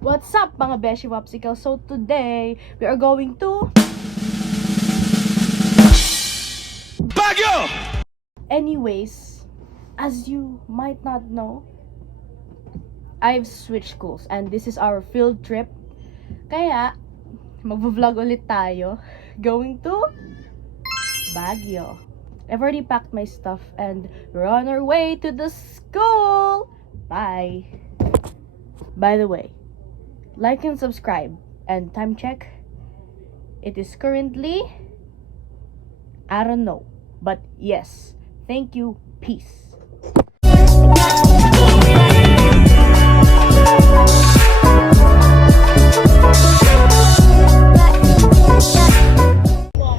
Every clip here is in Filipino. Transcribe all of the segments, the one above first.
What's up mga Beshi Popsicle? So today, we are going to Baguio! Anyways, as you might not know, I've switched schools and this is our field trip. Kaya, mag-vlog ulit tayo. Going to Baguio. I've already packed my stuff and we're on our way to the school. Bye! By the way, like and subscribe and time check. It is currently, I don't know, but yes, thank you, peace.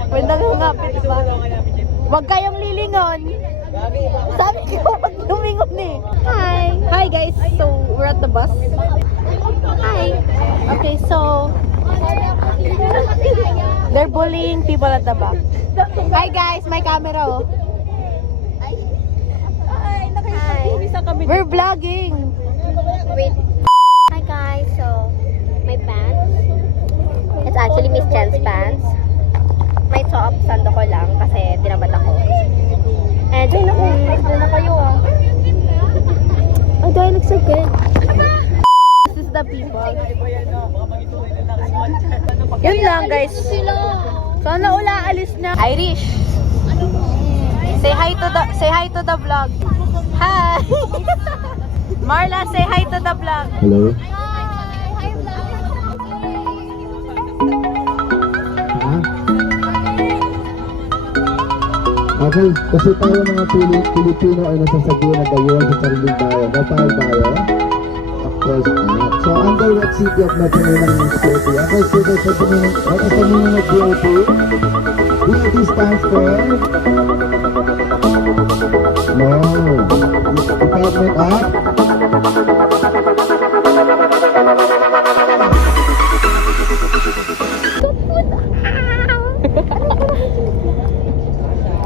When nangangapit ba? Huwag kayong lilingon. Sabi ko, huwag lumingon eh. Hi! Hi guys! So, we're at the bus. Hi! Okay, so they're bullying people at the back. Hi guys! My camera oh. Hi! We're vlogging! Wait. Hi guys, so my pants. It's actually Miss Jen's pants. My top, sando ko lang kasi dinabad ako. And ay naku, na kayo ah. Oh, that looks so good. This is the people. Yun lang guys. Sana ula alis na. Irish. Say hi to the vlog. Hi. Marla, say hi to the vlog. Hello? Hi vlog. Okay, kasi tayo mga Pilipino ay nasasabihin na gayon sa sariling bayan. Kapal tayo? Of course not. So, under what city of Metro Manila City? Under city of Metro Manila DOT? DOT stands for? No. Department of?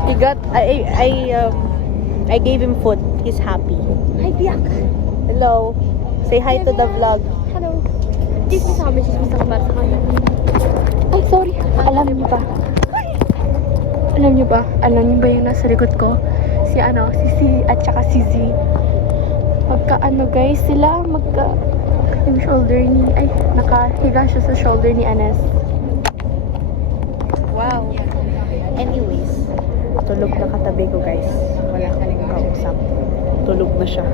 He got I gave him food. He's happy. Hi Biak. Hello. Say hi to the vlog. Hello. Chismis sa kabar sa kanya. Ay, sorry. Alam niyo ba? Alam niyo ba yung nasa likod ko? Si at saka si Z. Guys, sila yung shoulder ni, nakahiga siya sa shoulder ni Anes. Wow. Anyways, tulog na katabi ko guys. Wala ka nang kausap. Tulog na siya.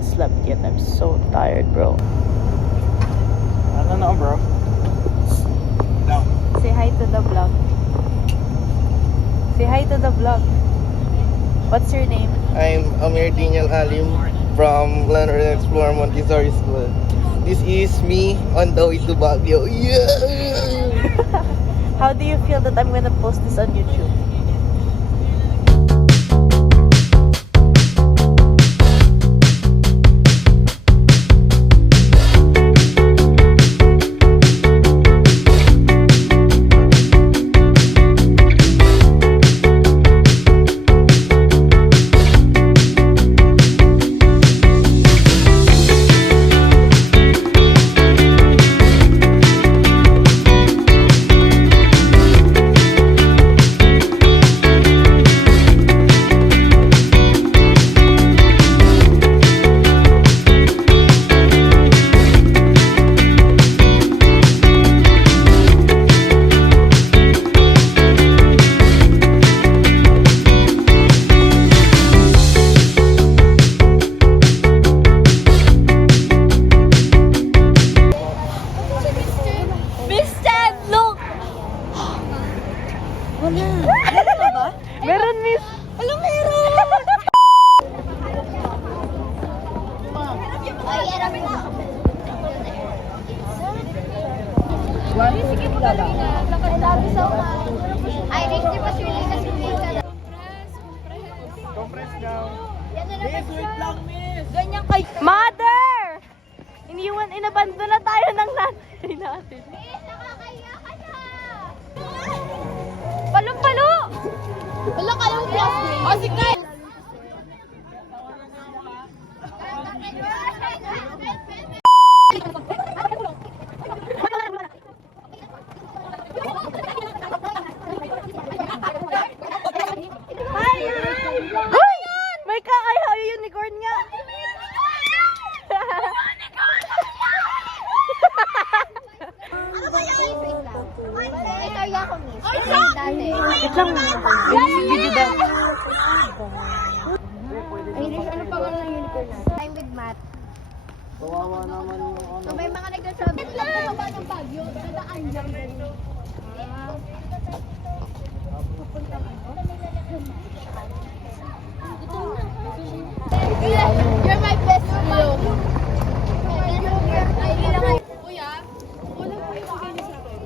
Slept yet. I'm so tired, bro. I don't know, bro. No. Say hi to the vlog. Say hi to the vlog. What's your name? I'm Amir Daniel Alim from Learn and Explore Montessori School. This is me on the way to Baguio. Yeah! How do you feel that I'm gonna post this on YouTube? Ganyan kay... Mother! Inabando na tayo ng nanay natin. Palo-palo! Wala kayong classmate. O, sige! Hoy! May ka-ay unicorn nga! Istorya ko, miss. Kasi dati. Wait lang. Video daw. Ano pa ng unicorn natin? Time with Matt. So may mga nagsasabi. Ito lang ako ba ng Baguio? Dadaan dyan. You're my best friend. Kuya, wala po yung ganyan sa akin.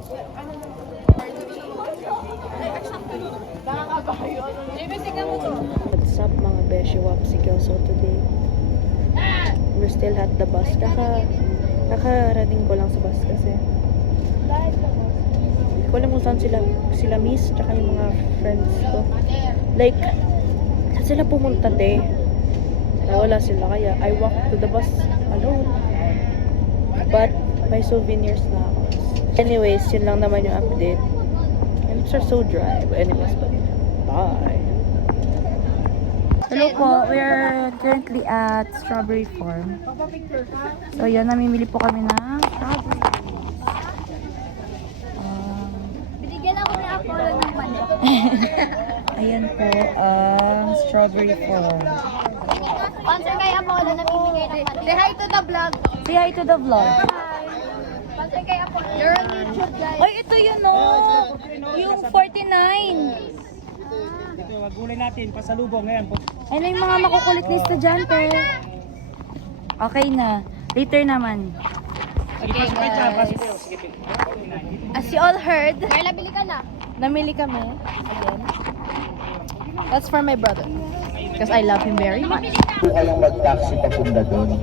What's up mga beshi wapsikel? So today, we're still at the bus. Kakarating ko lang sa bus kasi hindi ko alam kung saan sila miss tsaka yung mga friends ko. Like, saan sila pumunta te? Nawala sila kaya I walked to the bus alone. But may souvenirs na ako. Anyways, yun lang naman yung update. My lips are so dry. But anyways, bye. Hello po, we are currently at Strawberry Farm. So yan, namimili po kami ng strawberry. Binigyan ako ni Apollo ng manok. Ayan po, ang Strawberry Farm. Sponsor kay Apollo na bibigay ng manok. Say hi to the vlog. Say hi to the vlog. Sponsor kay Apollo. You're on YouTube, guys. Ay, ito yun o. Yung 49. Ito, magulay natin, pasalubong ngayon. Ayun na yung mga makukulit na estudyante. Okay na. Later naman. Okay guys. As you all heard, Carla, bili ka na. namili kami. Again. That's for my brother. Because I love him very much. Kung kayong mag-taxi papunta doon.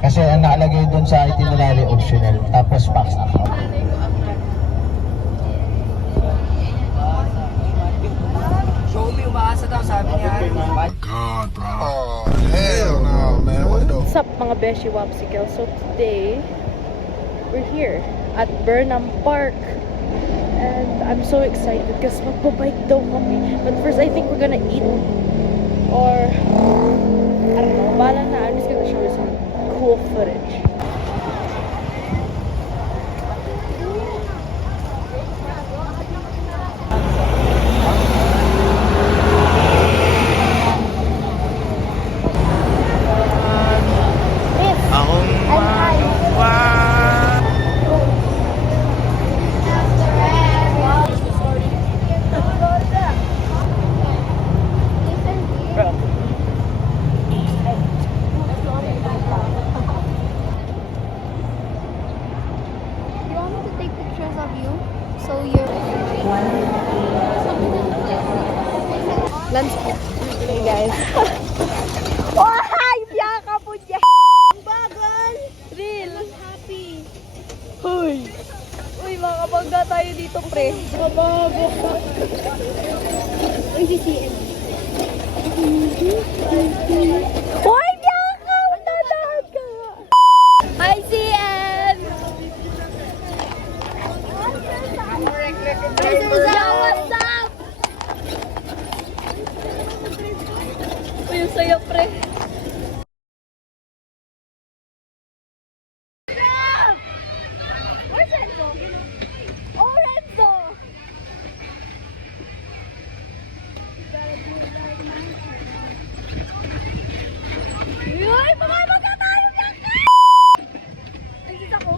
Kasi ang nakalagay doon sa itinerary optional. Tapos pass na ako. Show me, umaasa daw, sabi niya. God, bro. Oh, hell no, man. What the What's up mga Beshi Wapsikel? So today, we're here at Burnham Park. And I'm so excited because magbabike daw kami. But first, I think we're gonna eat. Or, I don't know, bahala na. I'm just gonna show you some cool footage. You want me to take pictures of you? So you're... Landscape. Hey guys. Oh, hi! Yaka po dyan! Bagal! Real! Happy! Hoy! Uy, makabangga tayo dito, pre. Mabago! Uy, CCN. Hoy, Yaka! Nadahan ka! Hi, CN! Yo, what's up? Uy, ang saya, pre. Where's Renzo? Oh, Renzo! Uy, mamamaga tayo, Bianca! Nandito ako.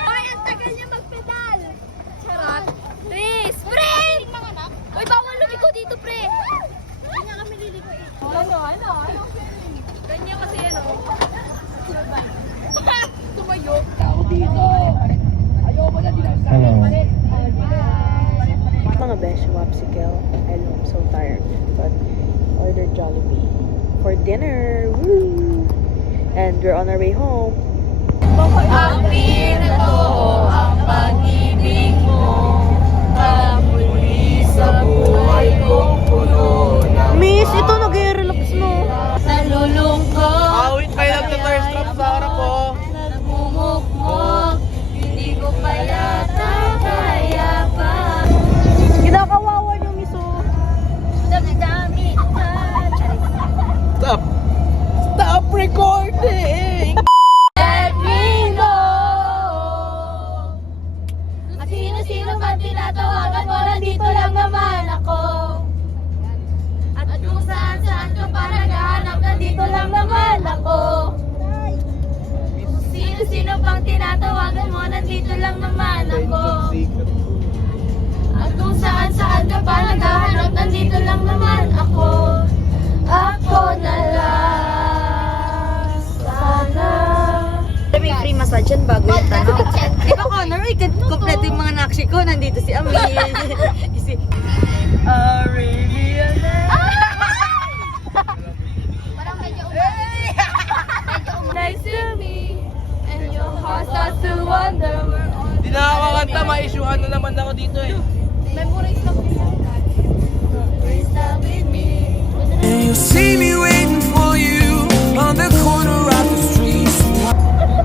Uy, ang tagal niya magpedal! Charot! Pre! Spring! Uy, bawal lumiko dito, pre! Michael. I know I'm so tired, but ordered Jollibee for dinner. Woo! And we're on our way home. Ang pinto, ang pag-ibig mo, ang muli sa buhay kong puno ng Miss, ito nag-relax mo. nalulungkot. Awit kayo lang sa thirst trap sa harap po. Nagmumukmok, hindi ko pa yata kaya pa. Kinakawawa niyo, Miss. Oh. Dami-dami na. Stop! Stop recording! Let me know. At sino-sino man tinatawagan mo, nandito lang naman ako. At kung saan-saan ka pa naghahanap, nandito lang naman ako. Kung sino-sino pang tinatawagan mo, nandito lang naman ako. At kung saan-saan ka pa naghahanap, nandito lang naman ako. Ako na lang. Sana. May free massage yan bago yung tanong. Di ba, Connor, kompleto yung mga nakshi ko. Nandito si Ami. si Parang medyo nice to me. And your heart starts to wonder. Di na ako kakanta, ma-issuehan na naman ako dito eh. Memorize lang din yan. Memorize na with me. And you'll see me waiting for you on the corner of the street.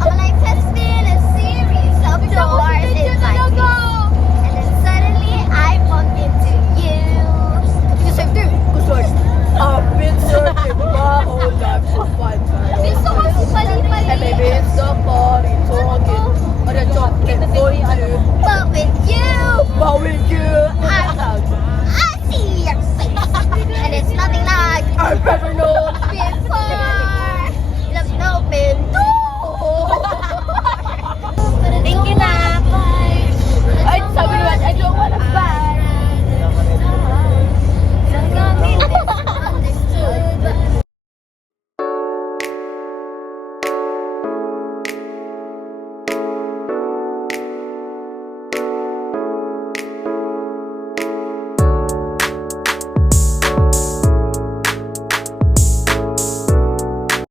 Our life has been a series of doors in my feet. And then suddenly I bumped into you. Gusto I've been searching my whole life to find Gusto ko si Pali-Pali. And maybe it's the party talking. Or the chocolate for you. But with you. But with you.